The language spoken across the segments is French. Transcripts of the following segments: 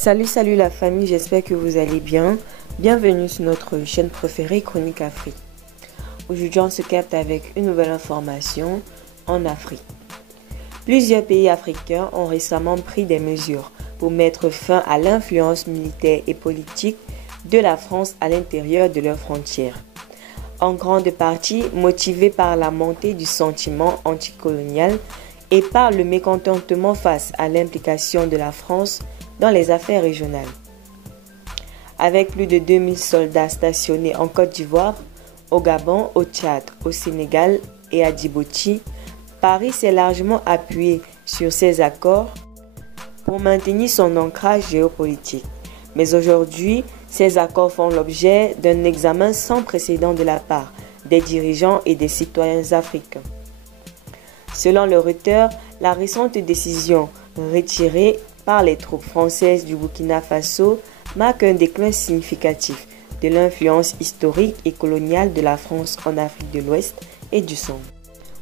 Salut la famille, j'espère que vous allez bien. Bienvenue sur notre chaîne préférée Chronique Afrique. Aujourd'hui on se capte avec une nouvelle information en Afrique. Plusieurs pays africains ont récemment pris des mesures pour mettre fin à l'influence militaire et politique de la France à l'intérieur de leurs frontières. En grande partie motivés par la montée du sentiment anticolonial et par le mécontentement face à l'implication de la France dans les affaires régionales. Avec plus de 2000 soldats stationnés en Côte d'Ivoire, au Gabon, au Tchad, au Sénégal et à Djibouti, Paris s'est largement appuyé sur ces accords pour maintenir son ancrage géopolitique. Mais aujourd'hui, ces accords font l'objet d'un examen sans précédent de la part des dirigeants et des citoyens africains. Selon le Reuters, la récente décision retirée par les troupes françaises du Burkina Faso marque un déclin significatif de l'influence historique et coloniale de la France en Afrique de l'Ouest et du Centre.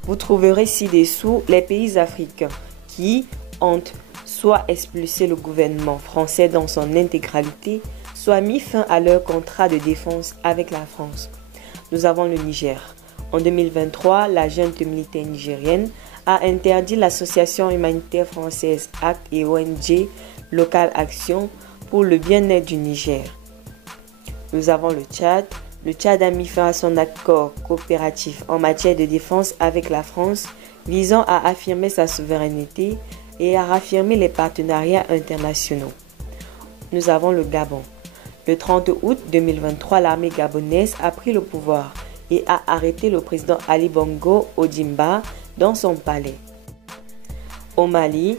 Vous trouverez ci-dessous les pays africains qui ont soit expulsé le gouvernement français dans son intégralité, soit mis fin à leur contrat de défense avec la France. Nous avons le Niger. En 2023, la junte militaire nigérienne a interdit l'association humanitaire française ACT et ONG Local Action pour le bien-être du Niger. Nous avons le Tchad. Le Tchad a mis fin à son accord coopératif en matière de défense avec la France, visant à affirmer sa souveraineté et à raffirmer les partenariats internationaux. Nous avons le Gabon. Le 30 août 2023, l'armée gabonaise a pris le pouvoir et a arrêté le président Ali Bongo Ondimba dans son palais. Au Mali,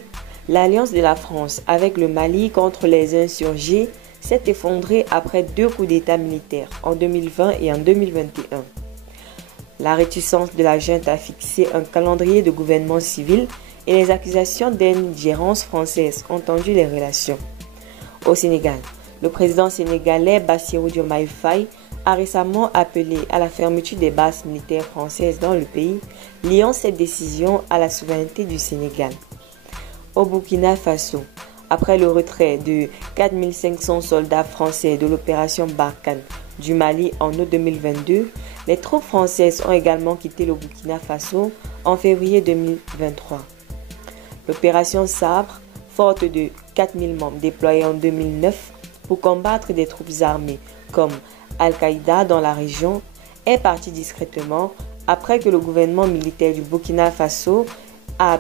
l'alliance de la France avec le Mali contre les insurgés s'est effondrée après 2 coups d'État militaires en 2020 et en 2021. La réticence de la junte à fixer un calendrier de gouvernement civil et les accusations d'ingérence française ont tendu les relations. Au Sénégal, le président sénégalais Bassirou Diomaye Faye a récemment appelé à la fermeture des bases militaires françaises dans le pays, liant cette décision à la souveraineté du Sénégal. Au Burkina Faso, après le retrait de 4500 soldats français de l'opération Barkhane du Mali en août 2022, les troupes françaises ont également quitté le Burkina Faso en février 2023. L'opération Sabre, forte de 4000 membres déployés en 2009 pour combattre des troupes armées comme Al-Qaïda dans la région, est partie discrètement après que le gouvernement militaire du Burkina Faso a